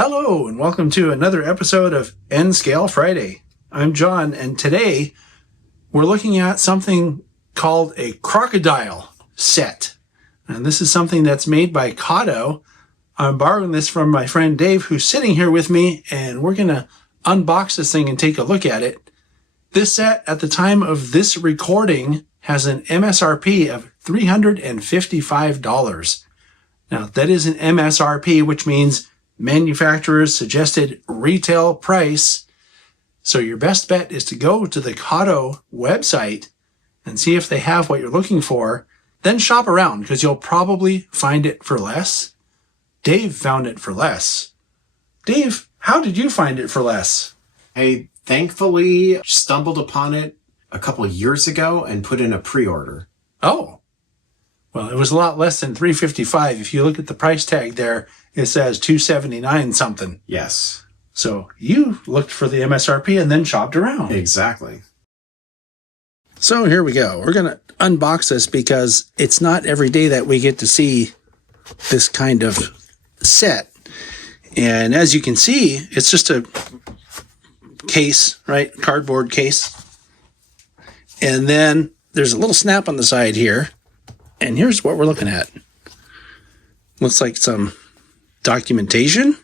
Hello, and welcome to another episode of N-Scale Friday. I'm John, and today we're looking at something called a crocodile set. And this is something that's made by Kato. I'm borrowing this from my friend Dave, who's sitting here with me, and we're going to unbox this thing and take a look at it. This set, at the time of this recording, has an MSRP of $355. Now, that is an MSRP, which means manufacturer's suggested retail price. So your best bet is to go to the Kato website and see if they have what you're looking for. Then shop around because you'll probably find it for less. Dave found it for less. Dave, how did you find it for less? I thankfully stumbled upon it a couple of years ago and put in a pre-order. Oh, well, it was a lot less than $355. If you look at the price tag there, it says $279 something. Yes. So you looked for the MSRP and then shopped around. Exactly. So here we go. We're going to unbox this because it's not every day that we get to see this kind of set. And as you can see, it's just a case, right? Cardboard case. And then there's a little snap on the side here. And here's what we're looking at. Looks like some documentation.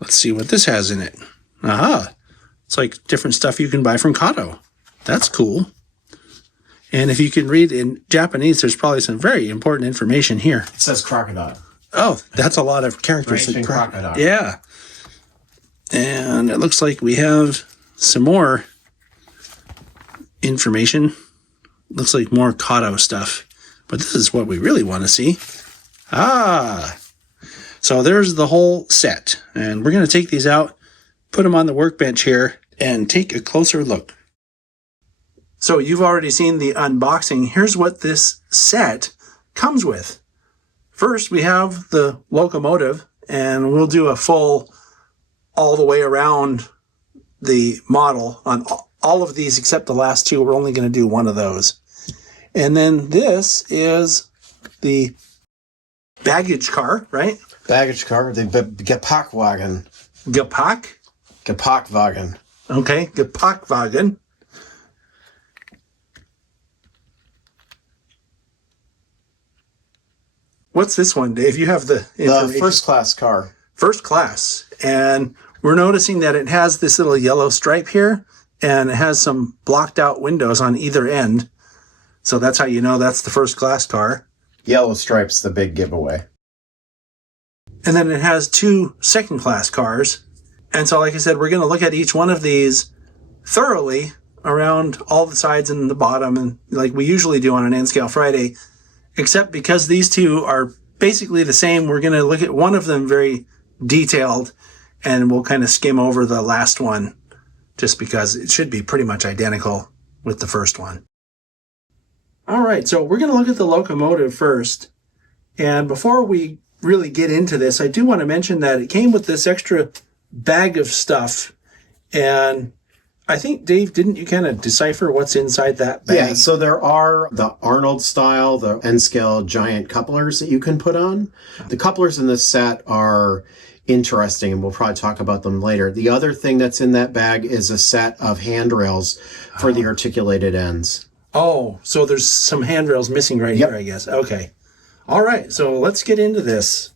Let's see what this has in it. Aha. It's like different stuff you can buy from Kato. That's cool. And if you can read in Japanese, there's probably some very important information here. It says crocodile. Oh, that's a lot of characters. Rhaetian Crocodile. Yeah. And it looks like we have some more information. Looks like more Kato stuff. But this is what we really want to see. Ah. So there's the whole set. And we're going to take these out, put them on the workbench here, and take a closer look. So you've already seen the unboxing. Here's what this set comes with. First, we have the locomotive, and we'll do a full all the way around the model on all of these except the last two. We're only going to do one of those. And then this is the baggage car, right? Baggage car, the Gepäckwagen. Gepäckwagen. Okay, Gepäckwagen. What's this one, Dave? You have the information. The first class car. First class. And we're noticing that it has this little yellow stripe here, and it has some blocked out windows on either end. So that's how you know that's the first class car. Yellow stripe's the big giveaway. And then it has two second class cars. And so, like I said, we're going to look at each one of these thoroughly around all the sides and the bottom, and like we usually do on an N-Scale Friday. Except because these two are basically the same, we're going to look at one of them very detailed, and we'll kind of skim over the last one just because it should be pretty much identical with the first one. All right, so we're going to look at the locomotive first. And before we really get into this, I do want to mention that it came with this extra bag of stuff. And I think, Dave, didn't you kind of decipher what's inside that bag? Yeah, so there are the Arnold style, the N-scale giant couplers that you can put on. The couplers in this set are interesting, and we'll probably talk about them later. The other thing that's in that bag is a set of handrails for the articulated ends. Oh, so there's some handrails missing right here, I guess. Okay. All right, so let's get into this.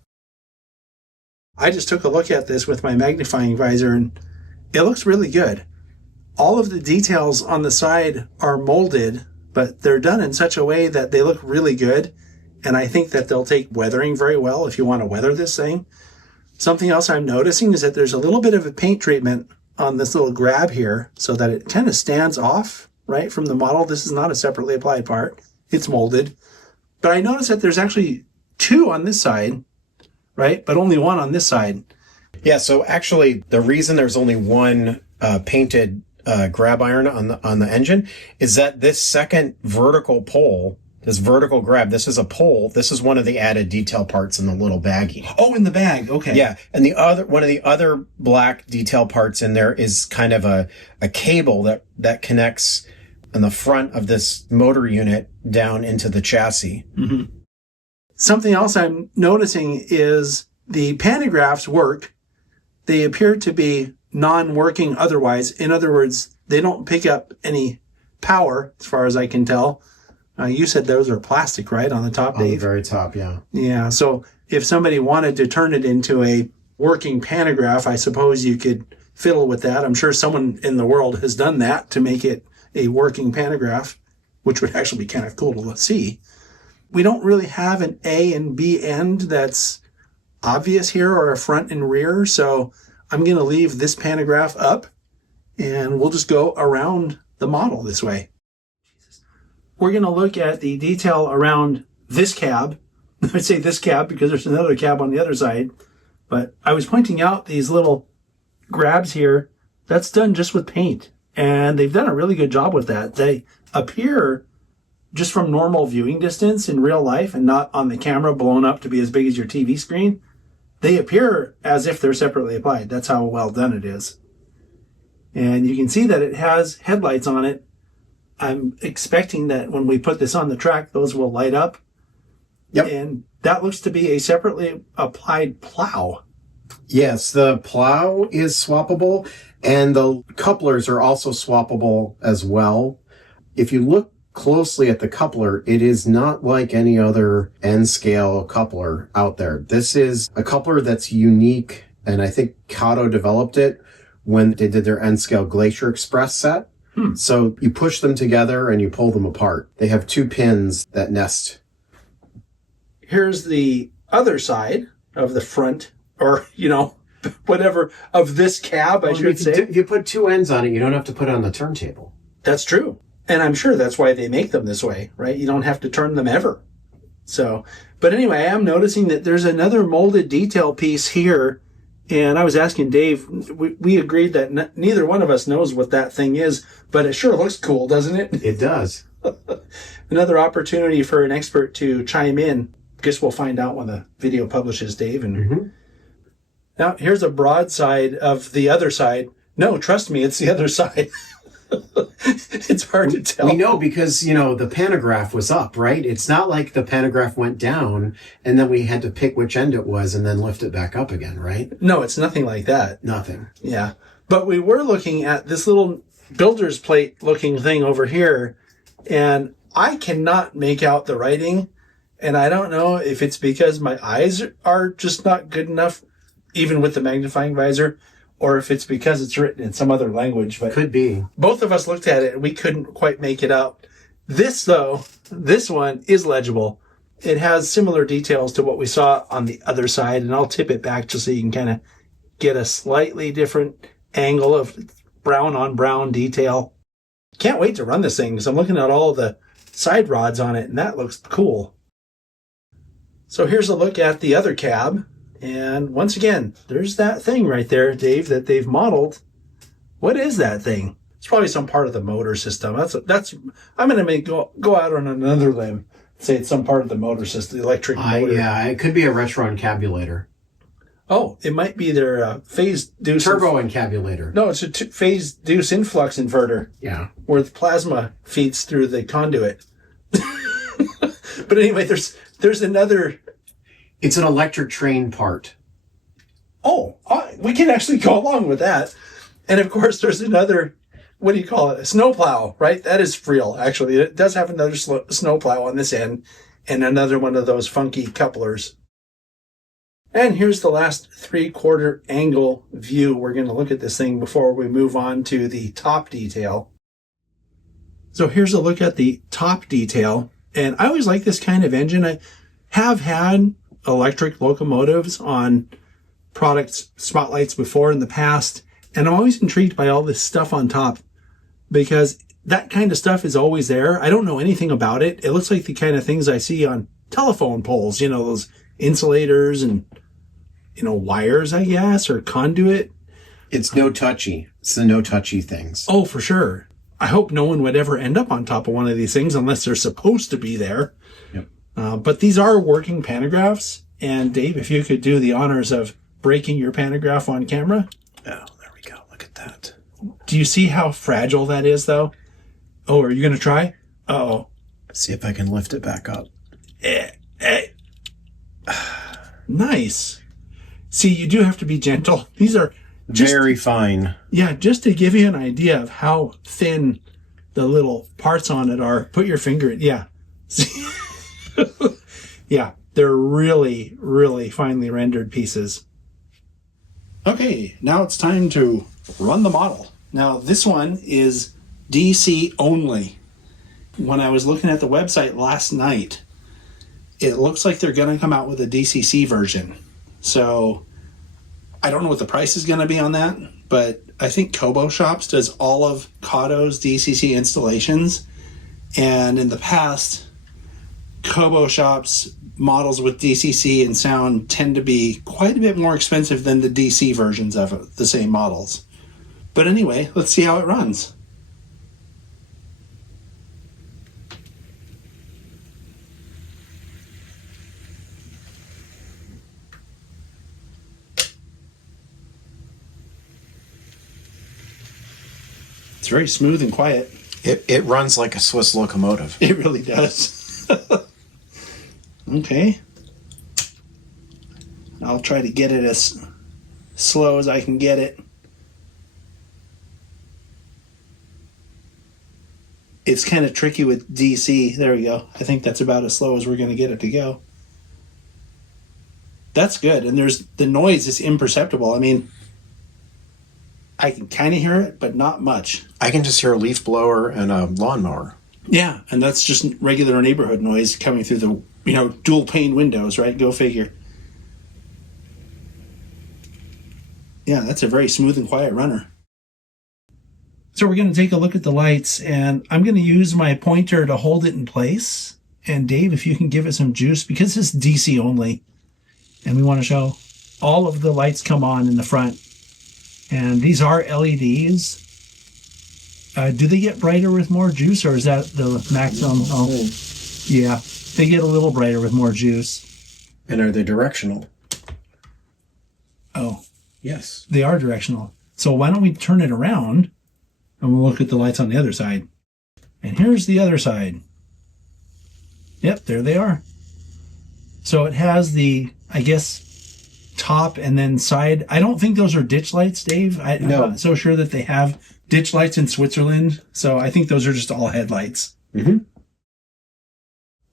I just took a look at this with my magnifying visor, and it looks really good. All of the details on the side are molded, but they're done in such a way that they look really good. And I think that they'll take weathering very well if you want to weather this thing. Something else I'm noticing is that there's a little bit of a paint treatment on this little grab here so that it kind of stands off, right, from the model. This is not a separately applied part. It's molded. But I noticed that there's actually two on this side, right, but only one on this side. Yeah, so actually the reason there's only one painted grab iron on the engine is that this second vertical pole, this vertical grab, this is a pole. This is one of the added detail parts in the little baggie. Oh, in the bag. Okay. Yeah. And one of the other black detail parts in there is kind of a cable that connects on the front of this motor unit down into the chassis. Mm-hmm. Something else I'm noticing is The pantographs work. They appear to be non-working otherwise. In other words, they don't pick up any power, as far as I can tell. You said those are plastic, right, on the top, Dave? On the very top, yeah. Yeah, so if somebody wanted to turn it into a working pantograph, I suppose you could fiddle with that. I'm sure someone in the world has done that to make it a working pantograph, which would actually be kind of cool to see. We don't really have an A and B end that's obvious here, or a front and rear, so I'm going to leave this pantograph up, and we'll just go around the model this way. We're going to look at the detail around this cab. I say this cab because there's another cab on the other side, but I was pointing out these little grabs here. That's done just with paint, and they've done a really good job with that. They appear just from normal viewing distance in real life and not on the camera blown up to be as big as your TV screen. They appear as if they're separately applied. That's how well done it is. And you can see that it has headlights on it. I'm expecting that when we put this on the track, those will light up. Yep. And that looks to be a separately applied plow. Yes, the plow is swappable, and the couplers are also swappable as well. If you look closely at the coupler, it is not like any other N-scale coupler out there. This is a coupler that's unique, and I think Kato developed it when they did their N-scale Glacier Express set. So you push them together and you pull them apart. They have 2 pins that nest. Here's the other side of the front, or, whatever, of this cab, I should say. If you put 2 ends on it, you don't have to put it on the turntable. That's true. And I'm sure that's why they make them this way, right? You don't have to turn them ever. So, but anyway, I'm noticing that there's another molded detail piece here. And I was asking Dave, we agreed that neither one of us knows what that thing is, but it sure looks cool, doesn't it? It does. Another opportunity for an expert to chime in. Guess we'll find out when the video publishes, Dave. And Now, here's a broadside of the other side. No, trust me, it's the other side. It's hard to tell. We know because, the pantograph was up, right? It's not like the pantograph went down and then we had to pick which end it was and then lift it back up again, right? No, it's nothing like that. Nothing. Yeah. But we were looking at this little builder's plate looking thing over here, and I cannot make out the writing. And I don't know if it's because my eyes are just not good enough, even with the magnifying visor, or if it's because it's written in some other language. But could be. Both of us looked at it and we couldn't quite make it out. This one is legible. It has similar details to what we saw on the other side, and I'll tip it back just so you can kind of get a slightly different angle of brown on brown detail. Can't wait to run this thing because I'm looking at all the side rods on it, and that looks cool. So here's a look at the other cab. And once again, there's that thing right there, Dave, that they've modeled. What is that thing? It's probably some part of the motor system. That's. I'm going to go out on another limb. Say it's some part of the motor system, the electric motor. Yeah, it could be a retro encabulator. Oh, it might be their phase deuce. Turbo encabulator. No, it's a phase deuce influx inverter. Yeah. Where the plasma feeds through the conduit. But anyway, there's another. It's an electric train part. Oh, we can actually go along with that. And of course, there's another, what do you call it? A snowplow, right? That is real, actually. It does have another snowplow on this end and another one of those funky couplers. And here's the last 3/4 angle view. We're going to look at this thing before we move on to the top detail. So here's a look at the top detail. And I always like this kind of engine. I have had electric locomotives on product spotlights before in the past, and I'm always intrigued by all this stuff on top because that kind of stuff is always there. I don't know anything about it. It looks like the kind of things I see on telephone poles, those insulators and wires, I guess, or conduit. It's no touchy. It's the no touchy things. Oh, for sure. I hope no one would ever end up on top of one of these things unless they're supposed to be there. Yep. But these are working pantographs. And Dave, if you could do the honors of breaking your pantograph on camera. Oh, there we go. Look at that. Do you see how fragile that is, though? Oh, are you going to try? Uh-oh. See if I can lift it back up. Nice. See, you do have to be gentle. These are just, very fine. Yeah, just to give you an idea of how thin the little parts on it are. Put your finger in. Yeah. Yeah, they're really, really finely rendered pieces. Okay, now it's time to run the model. Now, this one is DC only. When I was looking at the website last night, it looks like they're going to come out with a DCC version. So I don't know what the price is going to be on that, but I think Kobo Shops does all of Kato's DCC installations. And in the past, Kobo Shops models with DCC and sound tend to be quite a bit more expensive than the DC versions of the same models. But anyway, let's see how it runs. It's very smooth and quiet. It runs like a Swiss locomotive. It really does. Okay. I'll try to get it as slow as I can get it. It's kind of tricky with DC. There we go. I think that's about as slow as we're going to get it to go. That's good. And the noise is imperceptible. I mean, I can kind of hear it, but not much. I can just hear a leaf blower and a lawnmower. Yeah, and that's just regular neighborhood noise coming through the, dual pane windows, right? Go figure. Yeah, that's a very smooth and quiet runner. So we're going to take a look at the lights, and I'm going to use my pointer to hold it in place. And Dave, if you can give it some juice, because it's DC only, and we want to show all of the lights come on in the front. And these are LEDs. Do they get brighter with more juice, or is that the maximum? Oh, yeah. They get a little brighter with more juice. And are they directional? Oh. Yes. They are directional. So why don't we turn it around, and we'll look at the lights on the other side. And here's the other side. Yep, there they are. So it has the, I guess, top and then side. I don't think those are ditch lights, Dave. I'm not so sure that they have ditch lights in Switzerland. So I think those are just all headlights. Mm-hmm.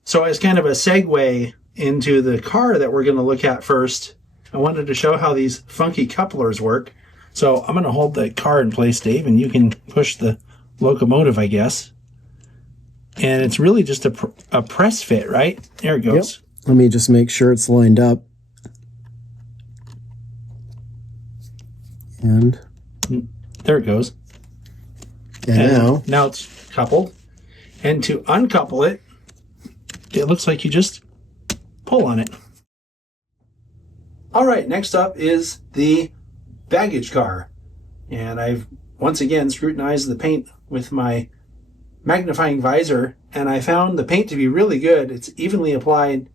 So as kind of a segue into the car that we're going to look at first, I wanted to show how these funky couplers work. So I'm going to hold the car in place, Dave, and you can push the locomotive, I guess. And it's really just a press fit, right? There it goes. Yep. Let me just make sure it's lined up. And there it goes. And now it's coupled. And to uncouple it, it looks like you just pull on it. All right, next up is the baggage car. And I've once again scrutinized the paint with my magnifying visor, and I found the paint to be really good. It's evenly applied,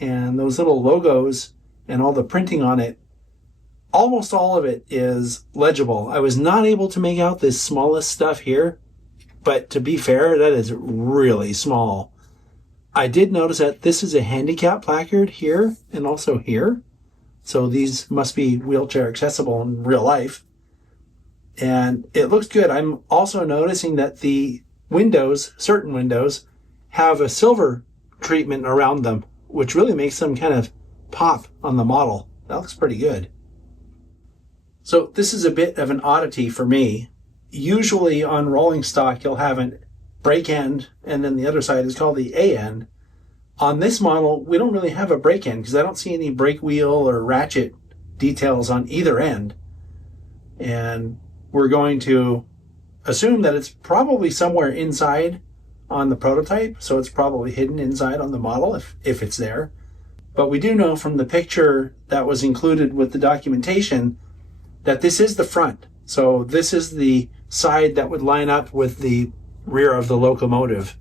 and those little logos and all the printing on it, almost all of it is legible. I was not able to make out this smallest stuff here, but to be fair, that is really small. I did notice that this is a handicap placard here and also here. So these must be wheelchair accessible in real life. And it looks good. I'm also noticing that the windows, certain windows, have a silver treatment around them, which really makes them kind of pop on the model. That looks pretty good. So this is a bit of an oddity for me. Usually on rolling stock, you'll have a brake end, and then the other side is called the A end. On this model, we don't really have a brake end because I don't see any brake wheel or ratchet details on either end. And we're going to assume that it's probably somewhere inside on the prototype, so it's probably hidden inside on the model if it's there. But we do know from the picture that was included with the documentation that this is the front. So this is the side that would line up with the rear of the locomotive.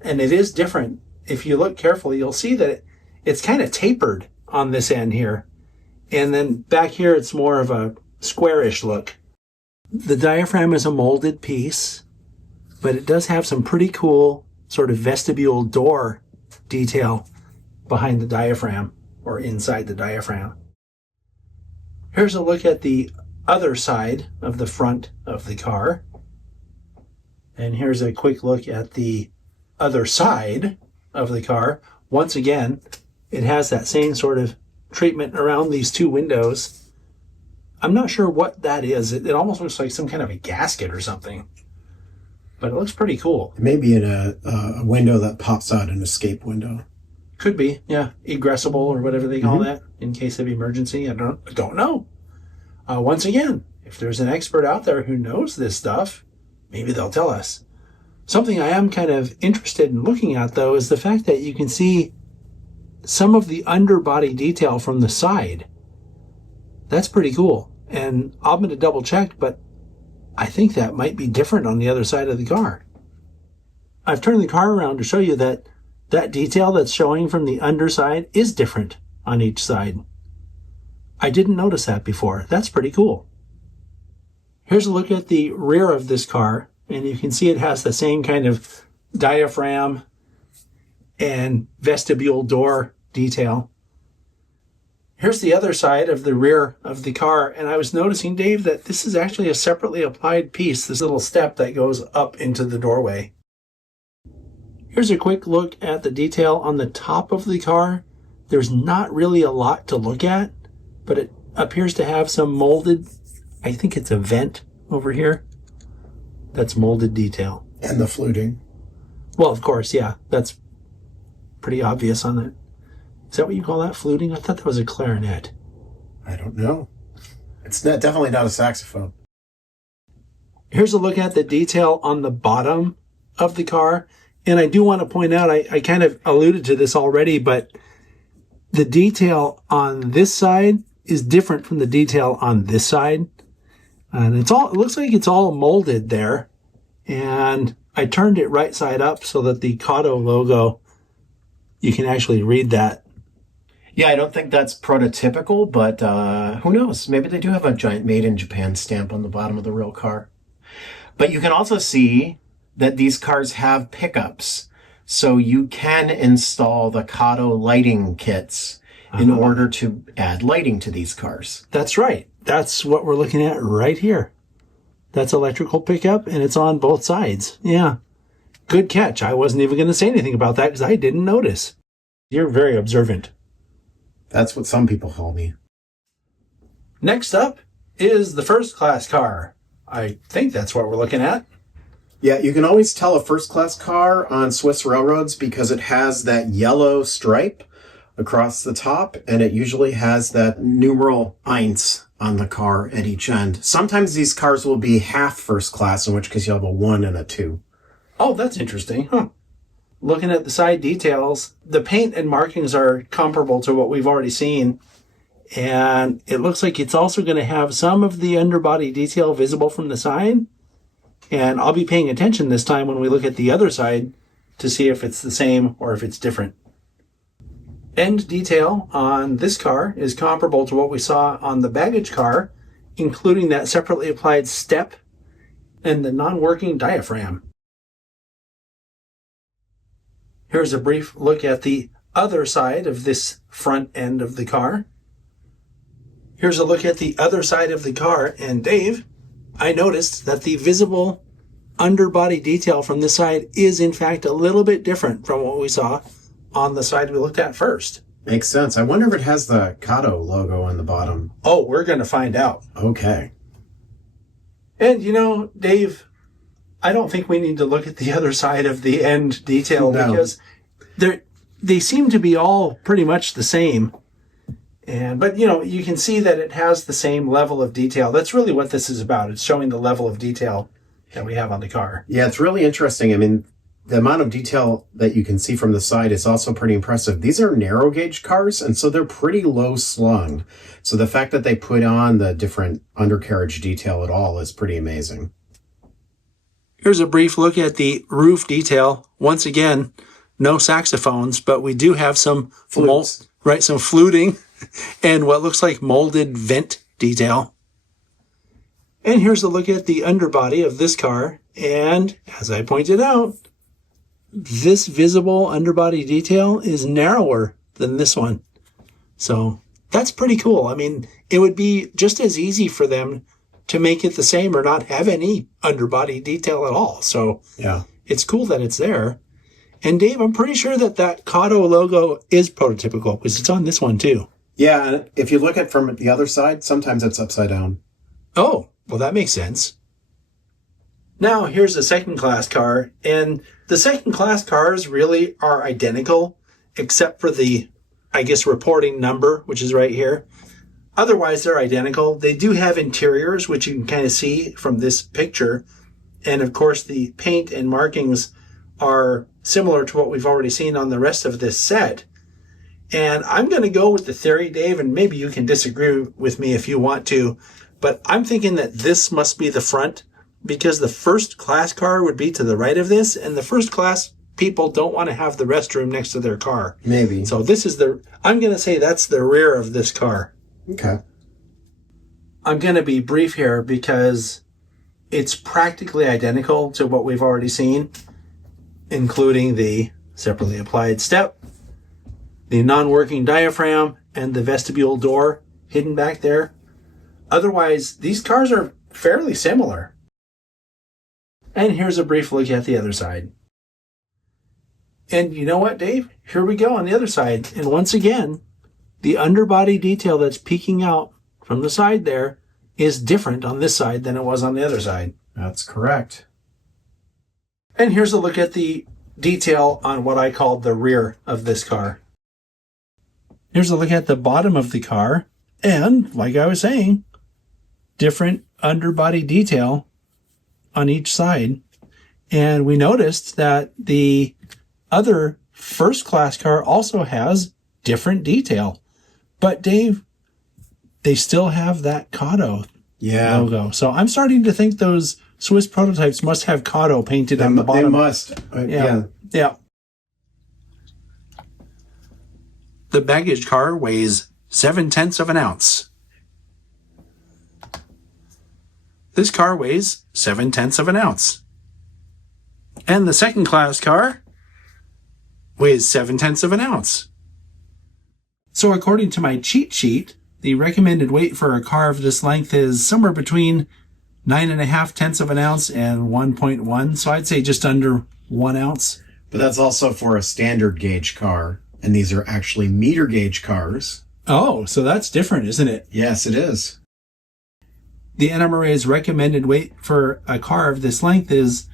And it is different. If you look carefully, you'll see that it's kind of tapered on this end here. And then back here, it's more of a squarish look. The diaphragm is a molded piece, but it does have some pretty cool sort of vestibule door detail behind the diaphragm or inside the diaphragm. Here's a look at the other side of the front of the car. And here's a quick look at the other side of the car. Once again, it has that same sort of treatment around these two windows. I'm not sure what that is. It almost looks like some kind of a gasket or something. But it looks pretty cool. It may be in a window that pops out, an escape window. Could be, yeah. Egressible or whatever they call that in case of emergency. I don't know. Once again, if there's an expert out there who knows this stuff, maybe they'll tell us. Something I am kind of interested in looking at, though, is the fact that you can see some of the underbody detail from the side. That's pretty cool. And I'm going to double check, but I think that might be different on the other side of the car. I've turned the car around to show you that that detail that's showing from the underside is different on each side. I didn't notice that before. That's pretty cool. Here's a look at the rear of this car, and you can see it has the same kind of diaphragm and vestibule door detail. Here's the other side of the rear of the car, and I was noticing, Dave, that this is actually a separately applied piece, this little step that goes up into the doorway. Here's a quick look at the detail on the top of the car. There's not really a lot to look at, but it appears to have some molded, I think it's a vent over here. That's molded detail. And the fluting. Well, of course, yeah, that's pretty obvious on it. Is that what you call that, fluting? I thought that was a clarinet. I don't know. It's definitely not a saxophone. Here's a look at the detail on the bottom of the car. And I do want to point out, I kind of alluded to this already, but the detail on this side is different from the detail on this side. And it looks like it's all molded there. And I turned it right side up so that the Kato logo, you can actually read that. Yeah, I don't think that's prototypical, but who knows? Maybe they do have a giant Made in Japan stamp on the bottom of the real car. But you can also see that these cars have pickups. So you can install the Kato lighting kits in order to add lighting to these cars. That's right. That's what we're looking at right here. That's electrical pickup, and it's on both sides. Yeah. Good catch. I wasn't even going to say anything about that because I didn't notice. You're very observant. That's what some people call me. Next up is the first class car. I think that's what we're looking at. Yeah, you can always tell a first-class car on Swiss railroads because it has that yellow stripe across the top, and it usually has that numeral 1 on the car at each end. Sometimes these cars will be half first class, in which case you'll have a 1 and a 2. Oh, that's interesting. Huh. Looking at the side details, the paint and markings are comparable to what we've already seen. And it looks like it's also going to have some of the underbody detail visible from the side. And I'll be paying attention this time when we look at the other side to see if it's the same or if it's different. End detail on this car is comparable to what we saw on the baggage car, including that separately applied step and the non-working diaphragm. Here's a brief look at the other side of this front end of the car. Here's a look at the other side of the car, and Dave, I noticed that the visible underbody detail from this side is in fact a little bit different from what we saw on the side we looked at first. Makes sense. I wonder if it has the Kato logo on the bottom. Oh, we're going to find out. Okay. And you know, Dave, I don't think we need to look at the other side of the end detail because they seem to be all pretty much the same. But you know, you can see that it has the same level of detail. That's really what this is about. It's showing the level of detail that we have on the car. Yeah, it's really interesting. I mean, the amount of detail that you can see from the side is also pretty impressive. These are narrow gauge cars, and so they're pretty low slung. So the fact that they put on the different undercarriage detail at all is pretty amazing. Here's a brief look at the roof detail. Once again, no saxophones, but we do have some Flutes. some fluting and what looks like molded vent detail. And here's a look at the underbody of this car. And as I pointed out, this visible underbody detail is narrower than this one. So That's pretty cool. I mean, it would be just as easy for them to make it the same or not have any underbody detail at all. So Yeah. it's cool that it's there. And Dave, I'm pretty sure that Kato logo is prototypical because it's on this one too. Yeah, and if you look at it from the other side, sometimes it's upside down. Oh, well, that makes sense. Now, here's a second-class car, and the second-class cars really are identical, except for the, I guess, reporting number, which is right here. Otherwise, they're identical. They do have interiors, which you can kind of see from this picture. And, of course, the paint and markings are similar to what we've already seen on the rest of this set. And I'm going to go with the theory, Dave, and maybe you can disagree with me if you want to, but I'm thinking that this must be the front because the first class car would be to the right of this, and the first class people don't want to have the restroom next to their car. Maybe. So I'm going to say that's the rear of this car. Okay. I'm going to be brief here because it's practically identical to what we've already seen, including the separately applied step, the non-working diaphragm, and the vestibule door hidden back there. Otherwise, these cars are fairly similar. And here's a brief look at the other side. And you know what, Dave? Here we go on the other side. And once again, the underbody detail that's peeking out from the side there is different on this side than it was on the other side. That's correct. And here's a look at the detail on what I called the rear of this car. Here's a look at the bottom of the car, and like I was saying, different underbody detail on each side. And we noticed that the other first class car also has different detail. But Dave, they still have that Kato logo. So I'm starting to think those Swiss prototypes must have Kato painted on the bottom. They must. Yeah. The baggage car weighs 0.7 of an ounce. This car weighs 0.7 of an ounce. And the second class car weighs 0.7 of an ounce. So according to my cheat sheet, the recommended weight for a car of this length is somewhere between 9.5 of an ounce and 1.1. So I'd say just under 1 ounce. But that's also for a standard gauge car. And these are actually meter gauge cars. Oh, so that's different, isn't it? Yes, it is. The NMRA's recommended weight for a car of this length is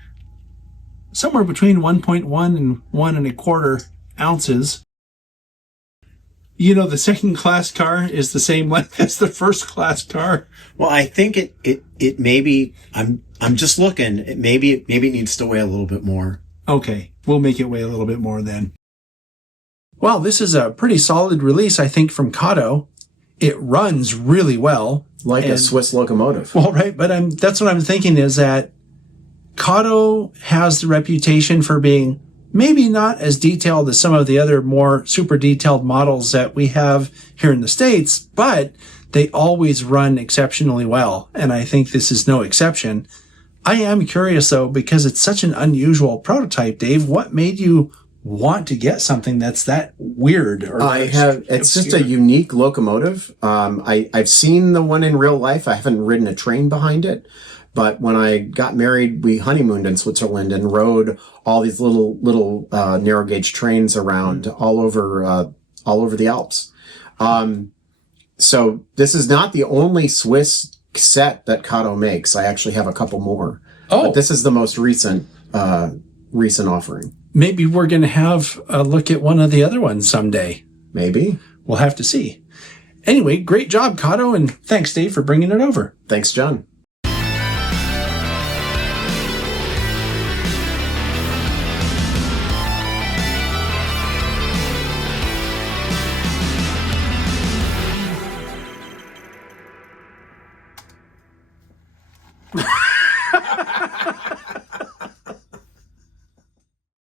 somewhere between 1.1 and 1.25 ounces. You know, the second class car is the same length as the first class car. Well, I think it maybe, I'm just looking, it maybe needs to weigh a little bit more. Okay, we'll make it weigh a little bit more then. Well, this is a pretty solid release, I think, from Kato. It runs really well. Like a Swiss locomotive. Well, right, but that's what I'm thinking is that Kato has the reputation for being maybe not as detailed as some of the other more super detailed models that we have here in the States, but they always run exceptionally well, and I think this is no exception. I am curious, though, because it's such an unusual prototype, Dave, what made you want to get something that's that weird? It's just a unique locomotive. I've seen the one in real life. I haven't ridden a train behind it. But when I got married, we honeymooned in Switzerland and rode all these little narrow gauge trains around all over the Alps. So this is not the only Swiss set that Kato makes. I actually have a couple more. Oh, but this is the most recent offering. Maybe we're going to have a look at one of the other ones someday. Maybe. We'll have to see. Anyway, great job, Kato, and thanks, Dave, for bringing it over. Thanks, John.